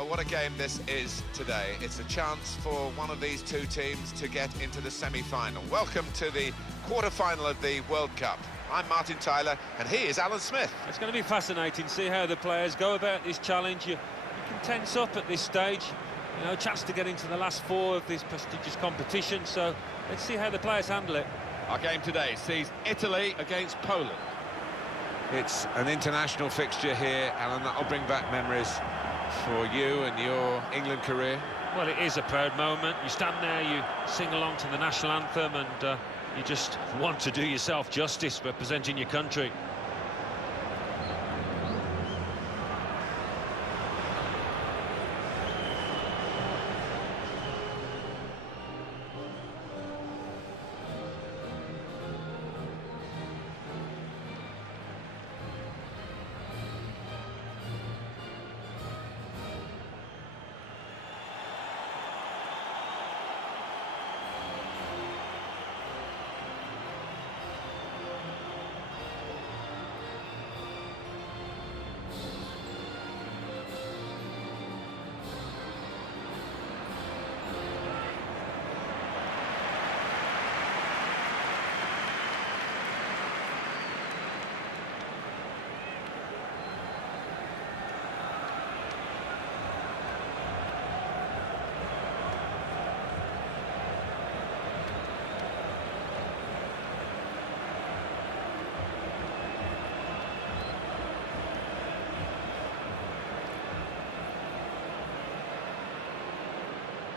Well, what a game this is today. It's a chance for one of these two teams to get into the semi-final. Welcome to the quarter-final of the World Cup. I'm Martin Tyler, and he is Alan Smith. It's going to be fascinating to see how the players go about this challenge. You can tense up at this stage. You know, a chance to get into the last four of this prestigious competition, so let's see how the players handle it. Our game today sees Italy against Poland. It's an international fixture here, Alan. That'll bring back memories for you and your England career. Well, it is a proud moment. You stand there, you sing along to the national anthem, and you just want to do yourself justice representing your country.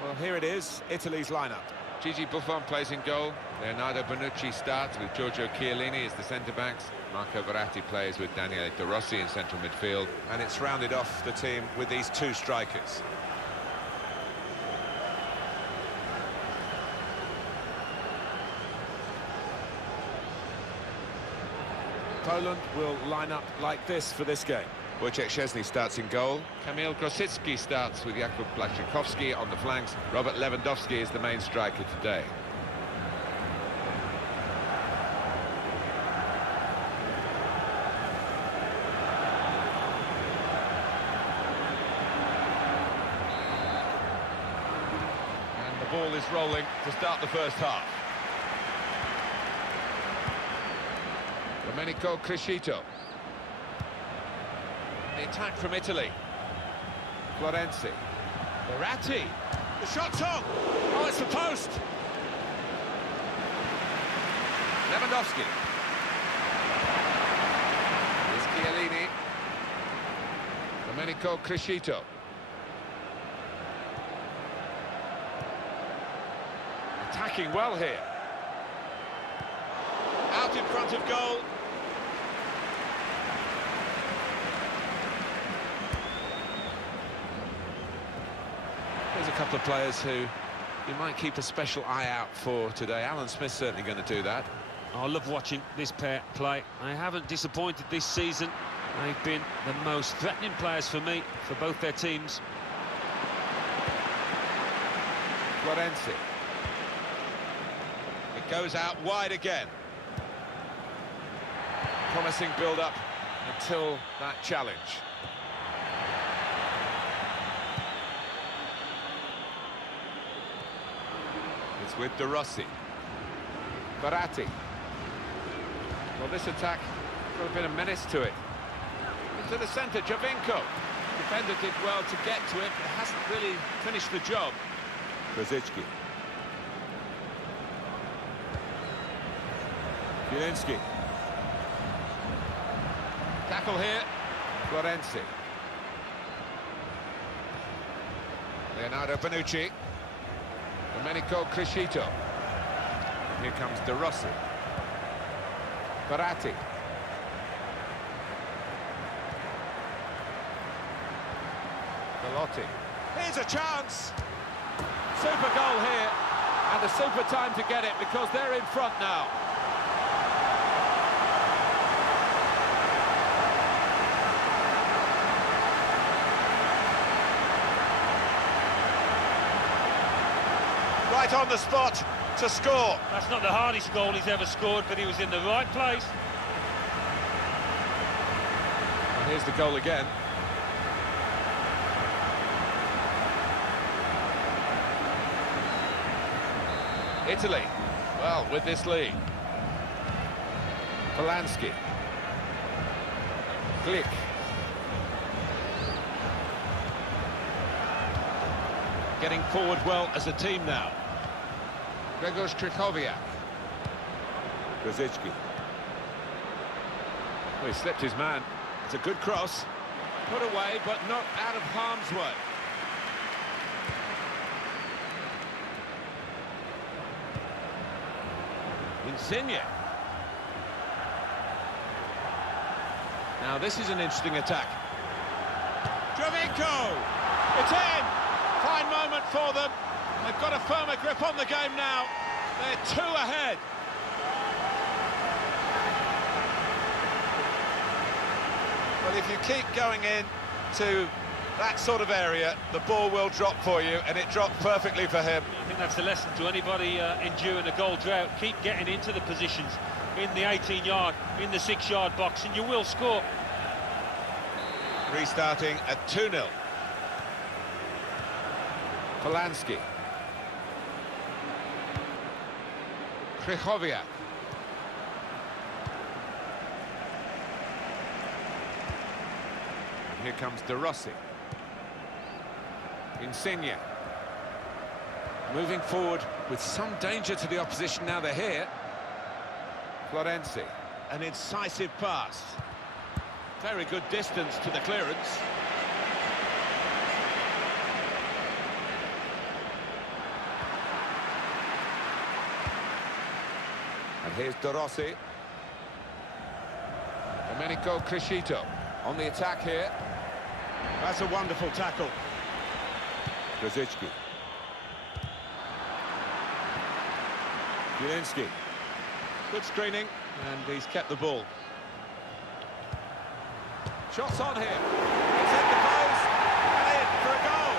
Well, here it is, Italy's lineup. Gigi Buffon plays in goal. Leonardo Bonucci starts with Giorgio Chiellini as the centre-backs. Marco Verratti plays with Daniele De Rossi in central midfield. And it's rounded off the team with these two strikers. Poland will line up like this for this game. Wojciech Szczesny starts in goal. Kamil Grosicki starts with Jakub Błaszczykowski on the flanks. Robert Lewandowski is the main striker today. And the ball is rolling to start the first half. Domenico Crescito. The attack from Italy. Florenzi. Berrardi. The shot's on! Oh, it's the post! Lewandowski. Here's Chiellini. Domenico Crescito. Attacking well here. Out in front of goal. There's a couple of players who you might keep a special eye out for today. Alan Smith's certainly going to do that. I love watching this pair play. I haven't disappointed this season. They've been the most threatening players for me, for both their teams. Florenzi. It goes out wide again. Promising build-up until that challenge. It's with De Rossi. Verratti. Well, this attack got a bit of menace to it. Into the centre, Giovinco. Defender did well to get to it, but hasn't really finished the job. Rosicky. Zielinski. Tackle here. Florenzi. Leonardo Bonucci. Domenico Crescito. Here comes De Rossi. Verratti. Velotti. Here's a chance! Super goal here, and a super time to get it because they're in front now. Right on the spot to score. That's not the hardest goal he's ever scored, but he was in the right place. And here's the goal again. Italy, well, with this lead. Polanski. Glick. Getting forward well as a team now. Grzegorz Krychowiak. Rosicky. Well, he slipped his man. It's a good cross. Put away, but not out of harm's way. Insigne. Now this is an interesting attack. Giovinco! It's in! Fine moment for them. They've got a firmer grip on the game now. They're 2 ahead. Well, if you keep going in to that sort of area, the ball will drop for you, and it dropped perfectly for him. I think that's the lesson to anybody enduring a goal drought. Keep getting into the positions in the 18-yard, in the 6-yard box, and you will score. Restarting at 2-0. Polanski. Krychowiak. Here comes De Rossi. Insigne. Moving forward with some danger to the opposition now they're here. Florenzi. An incisive pass. Very good distance to the clearance. And here's De Rossi. Domenico Crescito on the attack here. That's a wonderful tackle. Rosicky. Zielinski. Good screening, and he's kept the ball. Shots on here. It's hit the post, and in for a goal.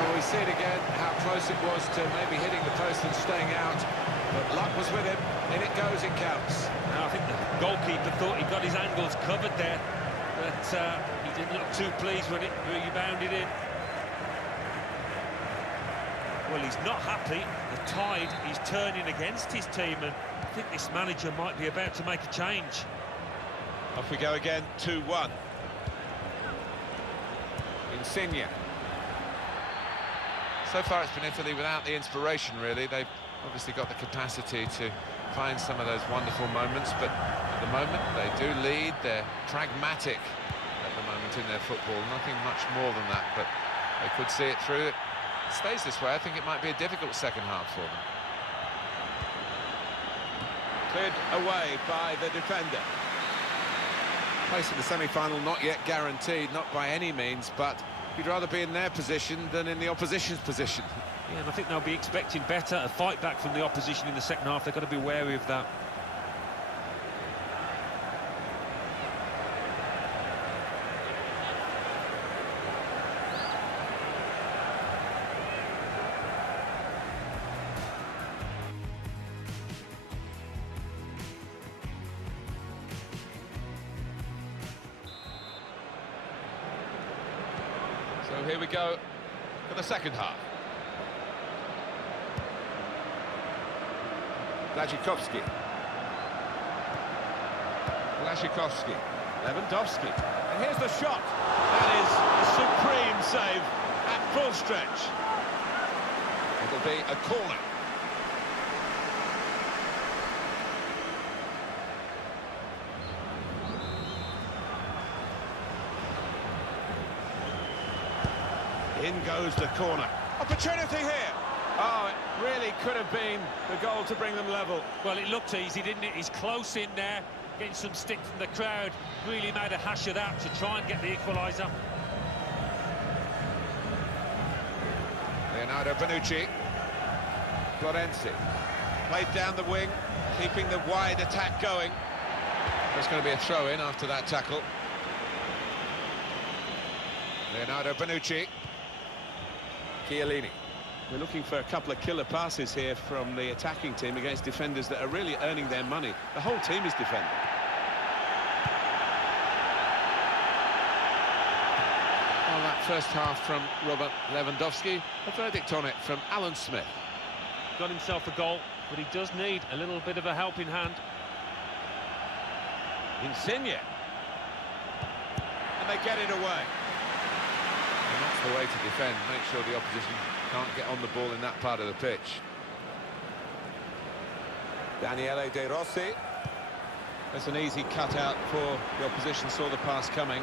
Well, we see it again, how close it was to maybe hitting the post and staying out. But luck was with him. In it goes, it counts. Now, I think the goalkeeper thought he got his angles covered there, but he didn't look too pleased when it rebounded in. Well, he's not happy. The tide is turning against his team, and I think this manager might be about to make a change. Off we go again, 2-1. Insigne. So far it's been Italy without the inspiration, really. They've obviously got the capacity to find some of those wonderful moments, but at the moment they do lead. They're pragmatic at the moment in their football. Nothing much more than that, but they could see it through. It stays this way, I think it might be a difficult second half for them. Cleared away by the defender. Place in the semi-final not yet guaranteed, not by any means, but you'd rather be in their position than in the opposition's position. Yeah, and I think they'll be expecting better, a fight back from the opposition in the second half. They've got to be wary of that. So here we go for the second half. Błaszczykowski. Lewandowski. And here's the shot. That is a supreme save at full stretch. It'll be a corner. In goes the corner. Opportunity here. Oh, it really could have been the goal to bring them level. Well, it looked easy, didn't it? He's close in there, getting some stick from the crowd. Really made a hash of that to try and get the equaliser. Leonardo Bonucci. Florenzi. Played down the wing, keeping the wide attack going. There's going to be a throw-in after that tackle. Leonardo Bonucci. Chiellini. We're looking for a couple of killer passes here from the attacking team against defenders that are really earning their money. The whole team is defending. first half from Robert Lewandowski. A verdict on it from Alan Smith. Got himself a goal, but he does need a little bit of a helping hand. Insigne. And they get it away. And that's the way to defend. Make sure the opposition can't get on the ball in that part of the pitch. Daniele De Rossi. That's an easy cutout for the opposition, saw the pass coming.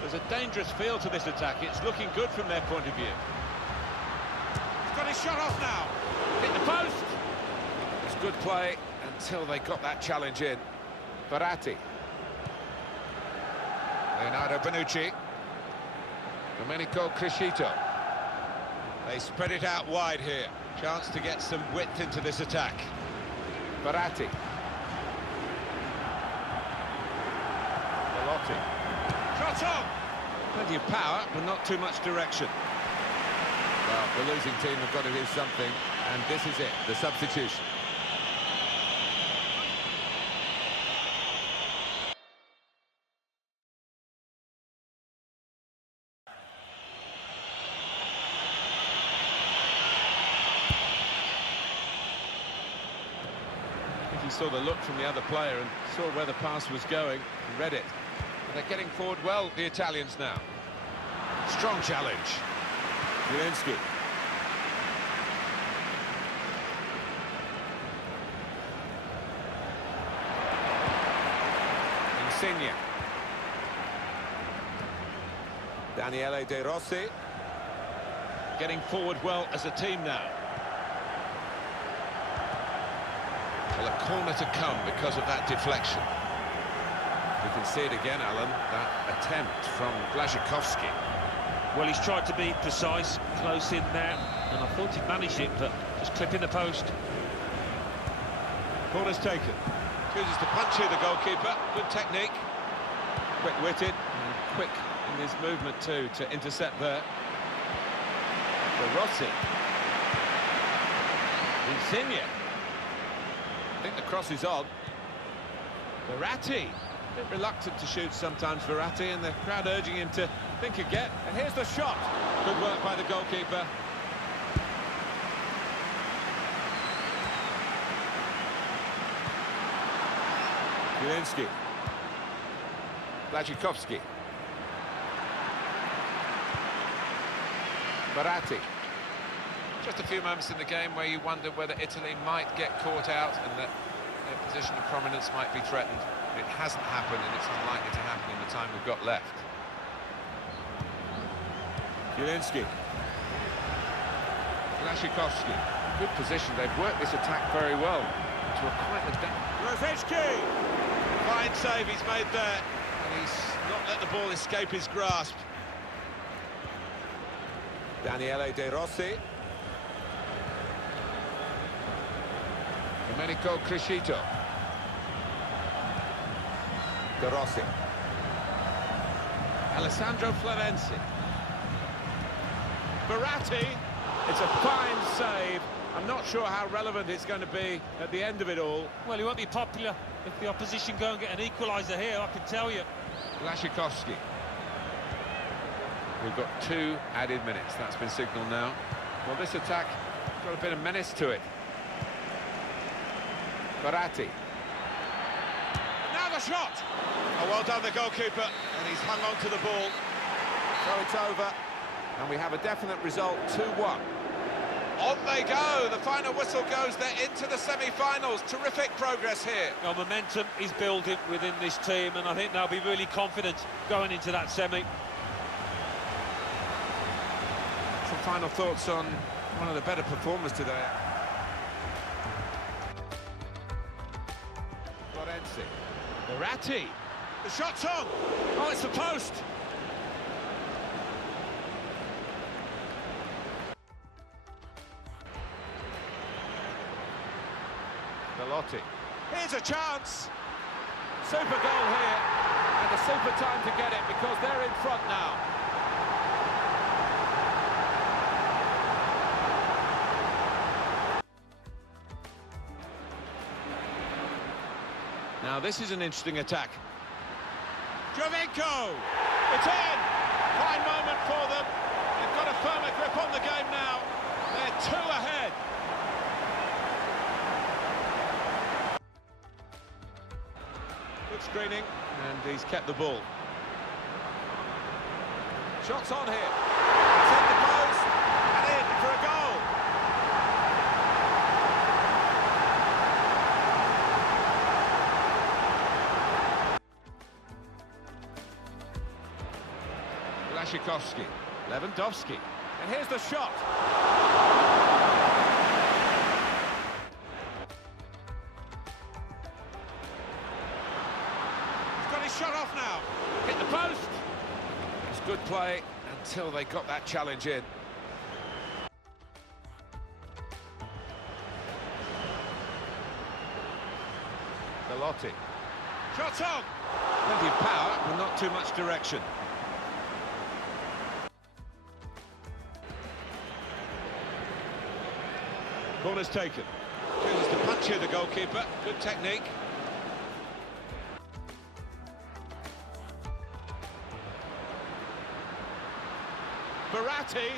There's a dangerous feel to this attack. It's looking good from their point of view. He's got his shot off now. Hit the post. It's good play until they got that challenge in. Berrardi. Leonardo Bonucci. Domenico Crescito. They spread it out wide here. Chance to get some width into this attack. Berrardi. Velotti. Shot on! Plenty of power, but not too much direction. Well, the losing team have got to do something, and this is it, the substitution. I think he saw the look from the other player and saw where the pass was going and read it. They're getting forward well, the Italians now. Strong challenge. Zielinski. Insigne. Daniele De Rossi. Getting forward well as a team now. Well, a corner to come because of that deflection. We can see it again, Alan, that attempt from Błaszczykowski. Well, he's tried to be precise, close in there, and I thought he'd managed it, but just clipping the post. Corner's taken. Chooses to punch here, the goalkeeper. Good technique. Quick-witted and quick in his movement too to intercept there. De Rossi. Insigne. I think the cross is on. Berrardi. A bit reluctant to shoot sometimes, Verratti, and the crowd urging him to think again. And here's the shot. Good work by the goalkeeper. Zielinski. Błaszczykowski. Berrardi. Just a few moments in the game where you wonder whether Italy might get caught out and that their position of prominence might be threatened. It hasn't happened, and it's unlikely to happen in the time we've got left. Zielinski. Błaszczykowski. Good position. They've worked this attack very well. To a quite a Rosicki. Fine save he's made there. And he's not let the ball escape his grasp. Daniele De Rossi. Domenico Crescito. De Rossi. Alessandro Florenzi. Berrardi. It's a fine save. I'm not sure how relevant it's going to be at the end of it all. Well, he won't be popular if the opposition go and get an equaliser here, I can tell you. Błaszczykowski. We've got 2 added minutes. That's been signalled now. Well, this attack got a bit of menace to it. Berrardi. Now the shot! Oh, well done, the goalkeeper. And he's hung on to the ball. So it's over. And we have a definite result, 2-1. On they go. The final whistle goes. They're into the semi-finals. Terrific progress here. Well, momentum is building within this team, and I think they'll be really confident going into that semi. Some final thoughts on one of the better performers today. Florenzi. Berrardi. The shot's on. Oh, it's the post. Velotti. Here's a chance. Super goal here. And a super time to get it because they're in front now. Now Now this is an interesting attack. Giovinco! It's in! Fine moment for them. They've got a firmer grip on the game now. They're 2 ahead. Good screening, and he's kept the ball. Shots on here. It's hit the post, and in for a goal. Lewandowski, and here's the shot. He's got his shot off now. Hit the post. It's good play until they got that challenge in. Belotti. Shots on. Plenty of power, but not too much direction. Corner's taken. Chooses to punch here, the goalkeeper. Good technique. Berrardi.